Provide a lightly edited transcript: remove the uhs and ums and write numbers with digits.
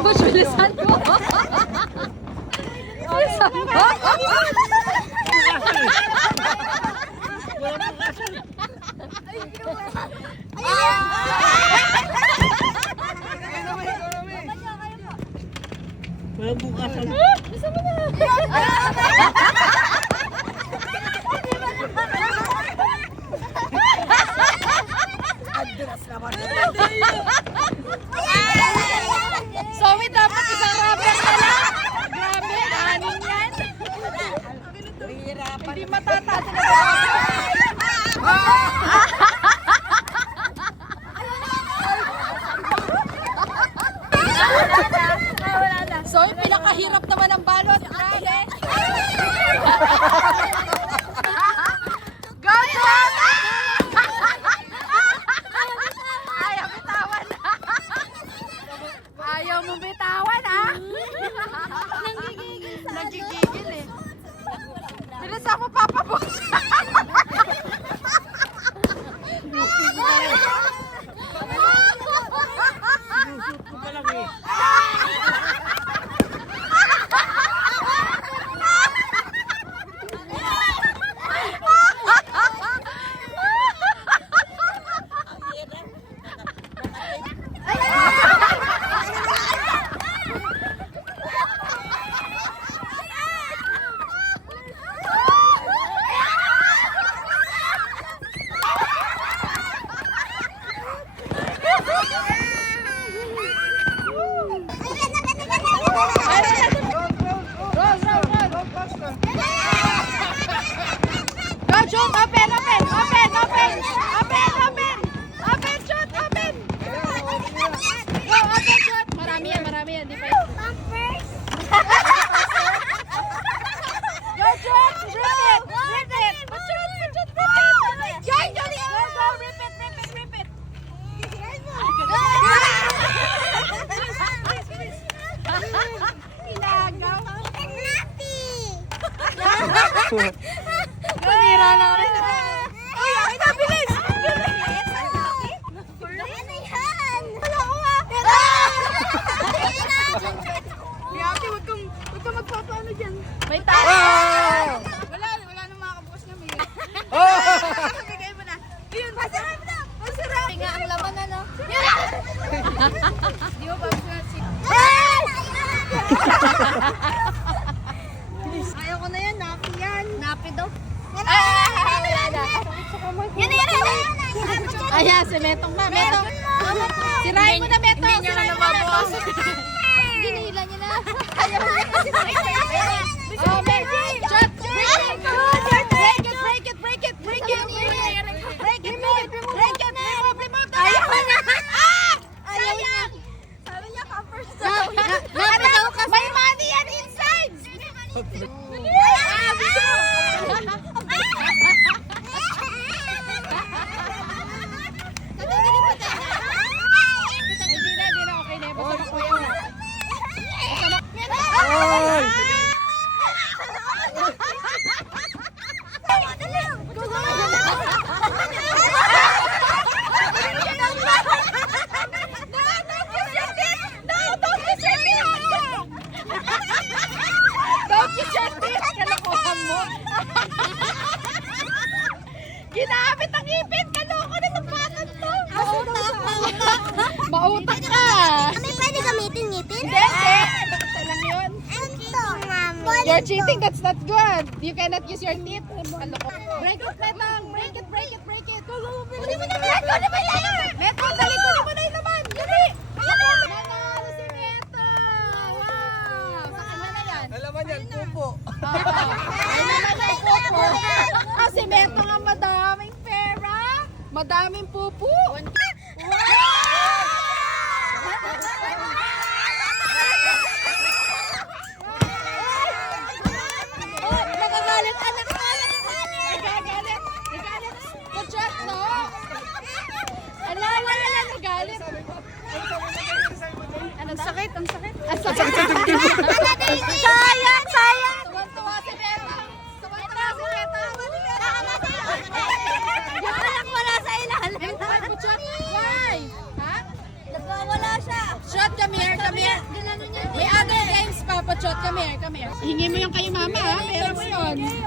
Tapos bilisan mo. Bilisan mo. Walang bukasan. Bisa mo na. So, may dapat isang rubber na lang. Grabe, anin yan. Hindi matataas na So, yung pinakahirap naman ang balot. Grabe. Go, John! Ayaw bitawan. Ayaw mo bitawan, ha? Nagigigil eh. Bilisan mo, Papa Boss. Shoot! Open! Open! Open! Open! Open! Open! Open! Shoot! Open! Go! Open! Shoot! Marami yan! Marami yan! Di pa yun. Go! Shoot! Rip it! Rip it! Shoot! Shoot! Rip it! Joy! Joy! Go! Go! Rip it! Rip it! Rip it! Ilagaw! Panira na rin. Ay, ay, nabilis! Ano yan? Wala ko nga. Grabe, huwag kang magpapaano dyan. May tayo. Wala nang makabukas na may. Bigay mo na. Yun, masarap na. Masarap. Nga ang laman na, no? Di mo ba masarap si... Ayaw ko na yan, napi yan. Napi daw. Yan. Ayan, si Metong na. Metong. Sirahin mo na, Metong. Sirahin mo na, Metong. Ginila niya na. Ayaw mo na. Oh, Meggie. Shot. Break it. Break it. Break it. Break it. Break it. Break it. Remove. Ayaw na. Sayang. Sabi niya ka first. May money yan inside. Ginamit ang ipin! Kaloko na ng bata to! Mautak ka! Ano pwede gamitin ngipin? Hindi! Basta lang yun. Ito. You're cheating, that's not good. You cannot use your teeth. Kaloko. Break it, Metong! Break it, break it, break it! Kunin mo na, Meto! Kunin mo na yun! Meto, dali! Kunin mo na yun naman! Dali! Nanalo si Meto! Wow! Sa kanya na yan. Alam mo yan, pupo. Kasi Meto nga madaming pera, madaming pupu. Oh, nagagalit anak ko. Nagagalit. Kutsyat, no? Ala, nagalit. Ang sakit, ang sakit. Ang sakit. Sayang. Tuwan-tuwa si Meto. Yung anak wala sa ilalim. Why? Ha? Nagwawala siya. Shot, come here. Ganun come here. Hingi mo yung kay mama, ha? Pero mo yun.